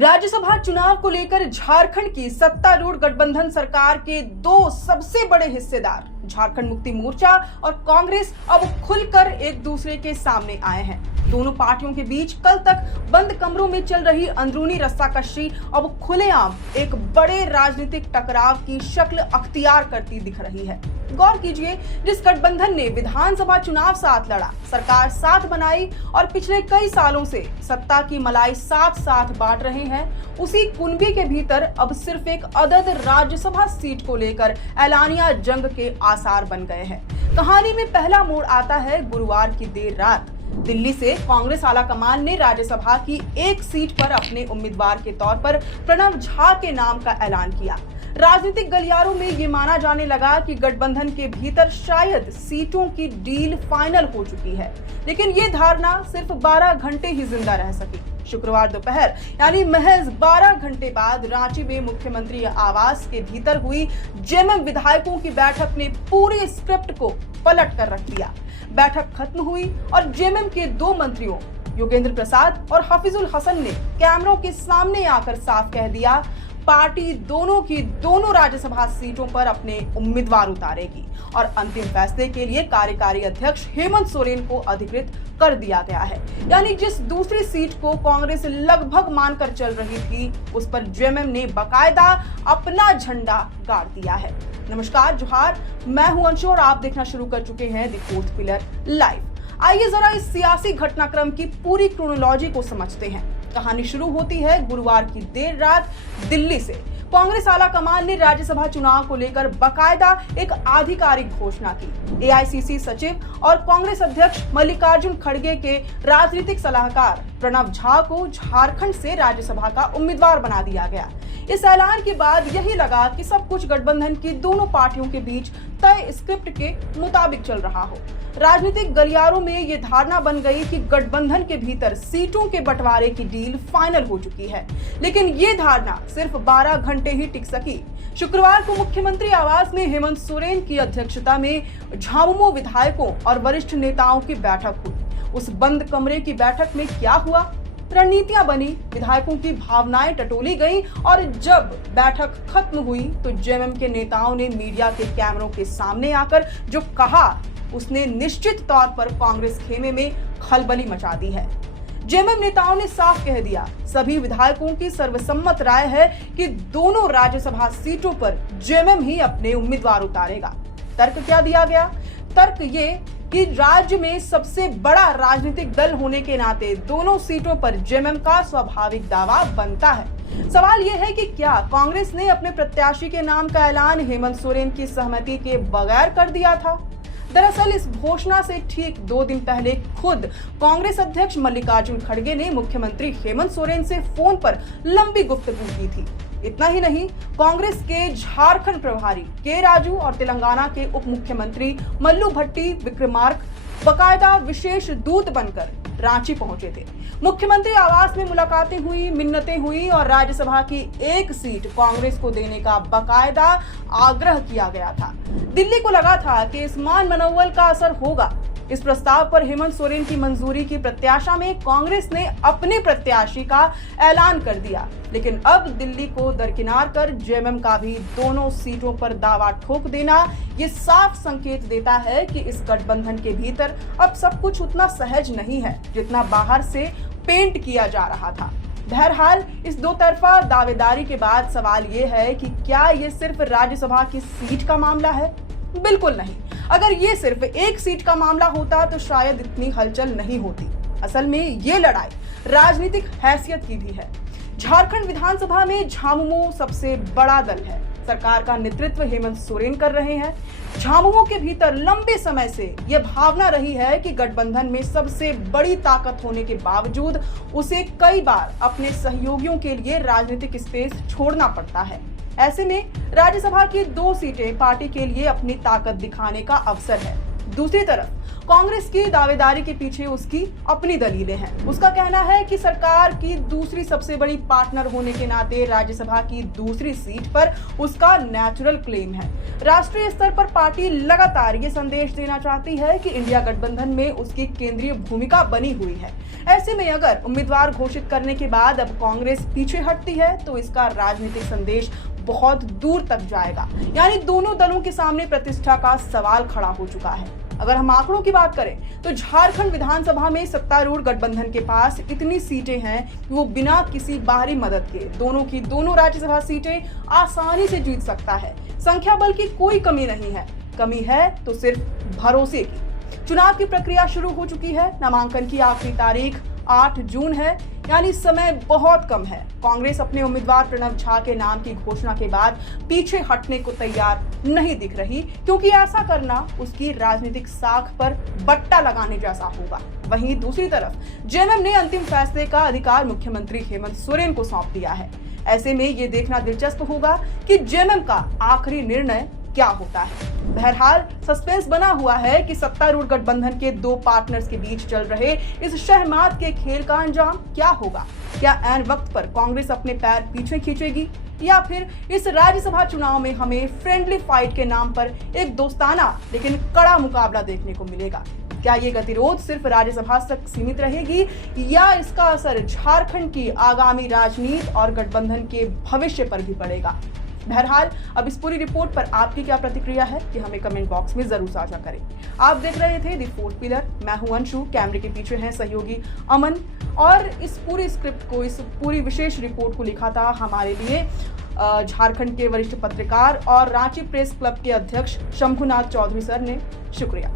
राज्यसभा चुनाव को लेकर झारखंड की सत्तारूढ़ गठबंधन सरकार के दो सबसे बड़े हिस्सेदार झारखंड मुक्ति मोर्चा और कांग्रेस अब खुलकर एक दूसरे के सामने आए हैं। दोनों पार्टियों के बीच कल तक बंद कमरों में चल रही अंदरूनी रस्साकशी अब खुलेआम एक बड़े राजनीतिक टकराव की शक्ल अख्तियार करती दिख रही है। गौर कीजिए, जिस गठबंधन ने विधानसभा चुनाव साथ लड़ा, सरकार साथ बनाई और पिछले कई सालों से सत्ता की मलाई साथ साथ बांट रहे हैं, उसी कुनबे के भीतर अब सिर्फ एक अदद राज्यसभा सीट को लेकर ऐलानिया जंग के आसार बन गए हैं। कहानी में पहला मोड़ आता है गुरुवार की देर रात। दिल्ली से कांग्रेस आलाकमान ने राज्यसभा की एक सीट पर अपने उम्मीदवार के तौर पर प्रणव झा के नाम का ऐलान किया। राजनीतिक गलियारों में ये माना जाने लगा कि गठबंधन के भीतर शायद सीटों की डील फाइनल हो चुकी है, लेकिन ये धारणा सिर्फ 12 घंटे ही जिंदा रह सकी। शुक्रवार दोपहर यानी महज 12 घंटे बाद रांची में मुख्यमंत्री आवास के भीतर हुई जेएमएम विधायकों की बैठक ने पूरे स्क्रिप्ट को पलट कर रख दिया। बैठक खत्म हुई और जेएमएम के दो मंत्रियों योगेंद्र प्रसाद और हफीजुल हसन ने कैमरों के सामने आकर साफ कह दिया, पार्टी दोनों की दोनों राज्यसभा सीटों पर अपने उम्मीदवार उतारेगी और अंतिम फैसले के लिए कार्यकारी अध्यक्ष हेमंत सोरेन को अधिकृत कर दिया गया है। यानी जिस दूसरी सीट को कांग्रेस लगभग मानकर चल रही थी, उस पर जेएमएम ने बाकायदा अपना झंडा गाड़ दिया है। नमस्कार, जोहार, मैं हूं अंशु और आप देखना शुरू कर चुके हैं द फोर्थ पिलर लाइव। आइए जरा इस सियासी घटनाक्रम की पूरी क्रोनोलॉजी को समझते हैं। कहानी शुरू होती है गुरुवार की देर रात दिल्ली से। कांग्रेस आलाकमान ने राज्यसभा चुनाव को लेकर बाकायदा एक आधिकारिक घोषणा की। एआईसीसी सचिव और कांग्रेस अध्यक्ष मल्लिकार्जुन खड़गे के राजनीतिक सलाहकार प्रणव झा को झारखंड से राज्यसभा का उम्मीदवार बना दिया गया। इस ऐलान के बाद यही लगा कि सब कुछ गठबंधन की दोनों पार्टियों के बीच तय स्क्रिप्ट के मुताबिक चल रहा हो। राजनीतिक गलियारों में ये धारणा बन गई कि गठबंधन के भीतर सीटों के बंटवारे की डील फाइनल हो चुकी है, लेकिन ये धारणा सिर्फ 12 घंटे ही टिक सकी। शुक्रवार को मुख्यमंत्री आवास में हेमंत सोरेन की अध्यक्षता में झामुमो विधायकों और वरिष्ठ नेताओं की बैठक हुई। उस बंद कमरे की बैठक में क्या हुआ? रणनीतियां बनी, विधायकों की भावनाएं टटोली गई और जब बैठक खत्म हुई तो जेएमएम के नेताओं ने मीडिया के कैमरों के सामने आकर जो कहा, उसने निश्चित तौर पर कांग्रेस खेमे में खलबली मचा दी है। जेएमएम नेताओं ने साफ कह दिया, सभी विधायकों की सर्वसम्मत राय है कि दोनों राज्यसभा सीटों पर जेएमएम ही अपने उम्मीदवार उतारेगा। तर्क क्या दिया गया? तर्क ये कि राज्य में सबसे बड़ा राजनीतिक दल होने के नाते दोनों सीटों पर जेएमएम का स्वाभाविक दावा बनता है। सवाल यह है कि क्या कांग्रेस ने अपने प्रत्याशी के नाम का ऐलान हेमंत सोरेन की सहमति के बगैर कर दिया था? दरअसल इस घोषणा से ठीक 2 दिन पहले खुद कांग्रेस अध्यक्ष मल्लिकार्जुन खड़गे ने मुख्यमंत्री हेमंत सोरेन से फोन पर लंबी गुफ्तगू की थी। इतना ही नहीं, कांग्रेस के झारखंड प्रभारी के राजू और तेलंगाना के उप मुख्यमंत्री मल्लू भट्टी विक्रमार्क बाकायदा विशेष दूत बनकर रांची पहुंचे थे। मुख्यमंत्री आवास में मुलाकातें हुई, मिन्नतें हुई और राज्यसभा की एक सीट कांग्रेस को देने का बाकायदा आग्रह किया गया था। दिल्ली को लगा था कि इस मान मनोबल का असर होगा। इस प्रस्ताव पर हेमंत सोरेन की मंजूरी की प्रत्याशा में कांग्रेस ने अपने प्रत्याशी का ऐलान कर दिया, लेकिन अब दिल्ली को दरकिनार कर जेएमएम का भी दोनों सीटों पर दावा ठोक देना ये साफ संकेत देता है कि इस गठबंधन के भीतर अब सब कुछ उतना सहज नहीं है जितना बाहर से पेंट किया जा रहा था। बहरहाल इस दो तरफा दावेदारी के बाद सवाल ये है कि क्या ये सिर्फ राज्यसभा की सीट का मामला है? बिल्कुल नहीं। अगर ये सिर्फ एक सीट का मामला होता तो शायद इतनी हलचल नहीं होती। असल में ये लड़ाई राजनीतिक हैसियत की भी है। झारखंड विधानसभा में झामुमो सबसे बड़ा दल है। सरकार का नेतृत्व हेमंत सोरेन कर रहे हैं। झामुमो के भीतर लंबे समय से यह भावना रही है कि गठबंधन में सबसे बड़ी ताकत होने के बावजूद उसे कई बार अपने सहयोगियों के लिए राजनीतिक स्पेस छोड़ना पड़ता है। ऐसे में राज्यसभा की 2 सीटें पार्टी के लिए अपनी ताकत दिखाने का अवसर है। दूसरी तरफ कांग्रेस की दावेदारी के पीछे उसकी अपनी दलीलें हैं। उसका कहना है कि सरकार की दूसरी सबसे बड़ी पार्टनर होने के नाते राज्यसभा की दूसरी सीट पर उसका नेचुरल क्लेम है। राष्ट्रीय स्तर पर पार्टी लगातार ये संदेश देना चाहती है कि इंडिया गठबंधन में उसकी केंद्रीय भूमिका बनी हुई है। ऐसे में अगर उम्मीदवार घोषित करने के बाद अब कांग्रेस पीछे हटती है तो इसका राजनीतिक संदेश बहुत दूर तक जाएगा। यानी दोनों दलों के सामने प्रतिष्ठा का सवाल खड़ा हो चुका है। अगर हम आंकड़ों की बात करें तो झारखंड विधानसभा में सत्तारूढ़ गठबंधन के पास इतनी सीटें हैं कि वो बिना किसी बाहरी मदद के दोनों की दोनों राज्यसभा सीटें आसानी से जीत सकता है। संख्या बल की कोई कमी नहीं है, कमी है तो सिर्फ भरोसे की। चुनाव की प्रक्रिया शुरू हो चुकी है। नामांकन की आखिरी तारीख 8 जून है, यानी समय बहुत कम है। कांग्रेस अपने उम्मीदवार प्रणव झा के नाम की घोषणा के बाद पीछे हटने को तैयार नहीं दिख रही, क्योंकि ऐसा करना उसकी राजनीतिक साख पर बट्टा लगाने जैसा होगा। वहीं दूसरी तरफ जेएमएम ने अंतिम फैसले का अधिकार मुख्यमंत्री हेमंत सोरेन को सौंप दिया है। ऐसे में ये देखना दिलचस्प होगा कि जेएमएम का आखिरी निर्णय क्या होता है। बहरहाल सस्पेंस बना हुआ है कि सत्तारूढ़ गठबंधन के दो पार्टनर्स के बीच चल रहे इस शहमात के खेल का अंजाम क्या होगा। क्या ऐन वक्त पर कांग्रेस अपने पैर पीछे खींचेगी या फिर इस राज्यसभा चुनाव में हमें फ्रेंडली फाइट के नाम पर एक दोस्ताना लेकिन कड़ा मुकाबला देखने को मिलेगा। क्या ये गतिरोध सिर्फ राज्यसभा तक सीमित रहेगी या इसका असर झारखंड की आगामी राजनीति और गठबंधन के भविष्य पर भी पड़ेगा। बहरहाल अब इस पूरी रिपोर्ट पर आपकी क्या प्रतिक्रिया है कि हमें कमेंट बॉक्स में जरूर साझा करें। आप देख रहे थे द फोर्थ पिलर। मैं हूं अंशु, कैमरे के पीछे हैं सहयोगी अमन, और इस पूरी स्क्रिप्ट को, इस पूरी विशेष रिपोर्ट को लिखा था हमारे लिए झारखंड के वरिष्ठ पत्रकार और रांची प्रेस क्लब के अध्यक्ष शंभुनाथ चौधरी सर ने। शुक्रिया।